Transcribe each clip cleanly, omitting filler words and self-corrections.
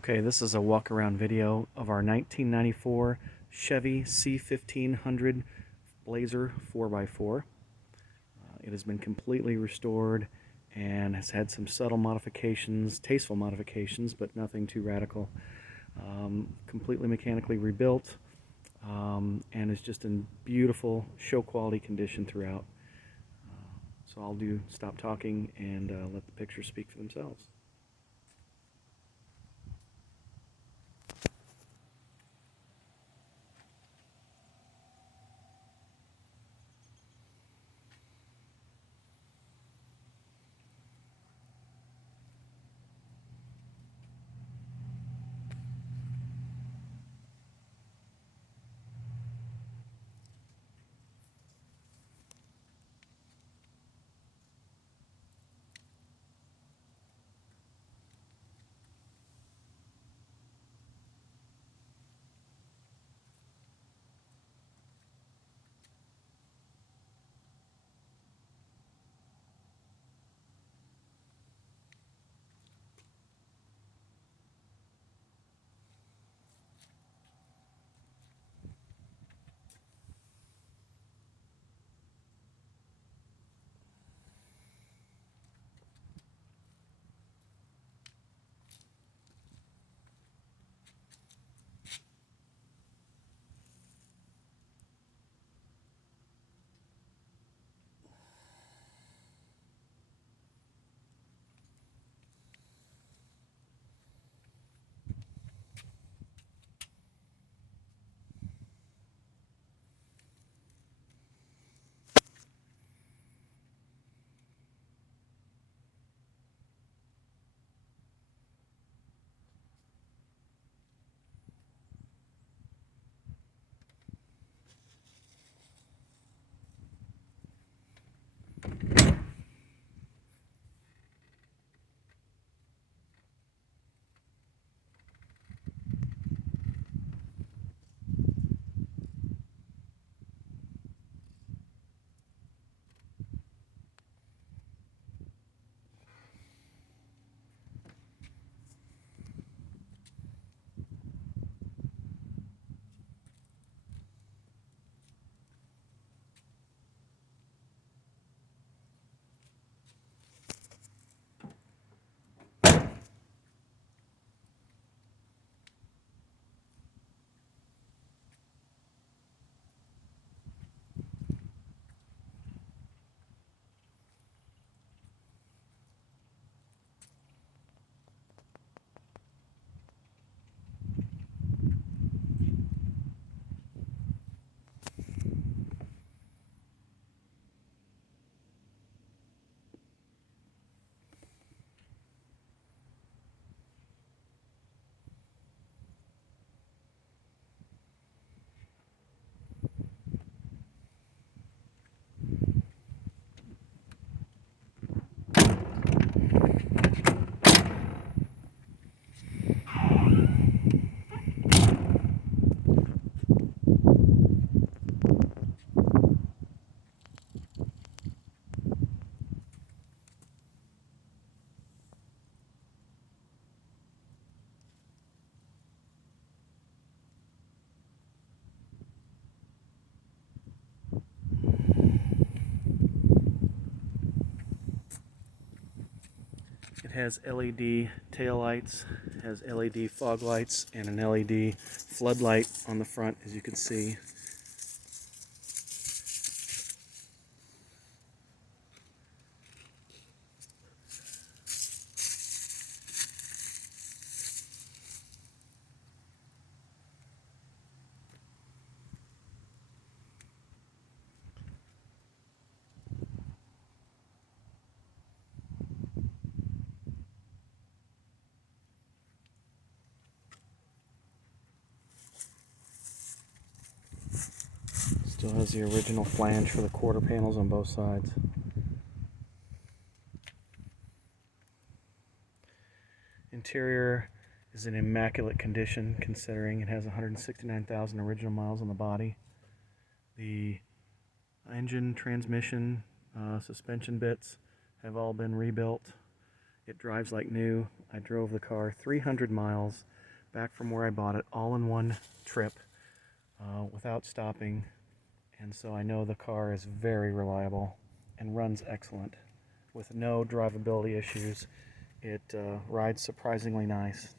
Okay, this is a walk around video of our 1994 Chevy C1500 Blazer 4x4. It has been completely restored and has had some subtle modifications, tasteful modifications, but nothing too radical. Completely mechanically rebuilt, and is just in beautiful show quality condition throughout. So I'll stop talking and let the pictures speak for themselves. It has LED taillights, has LED fog lights, and an LED floodlight on the front, as you can see. Still has the original flange for the quarter panels on both sides. Interior is in immaculate condition, considering it has 169,000 original miles on the body. The engine, transmission, suspension bits have all been rebuilt. It drives like new. I drove the car 300 miles back from where I bought it, all in one trip, without stopping. And so I know the car is very reliable and runs excellent with no drivability issues. It rides surprisingly nice.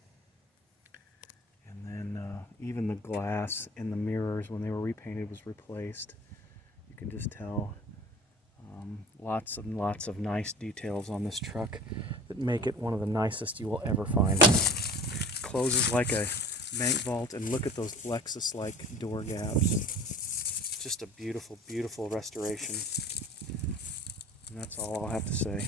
And then even the glass in the mirrors when they were repainted was replaced. You can just tell lots and lots of nice details on this truck that make it one of the nicest you will ever find. Closes like a bank vault, and look at those Lexus-like door gaps. Just a beautiful, beautiful restoration. And that's all I'll have to say.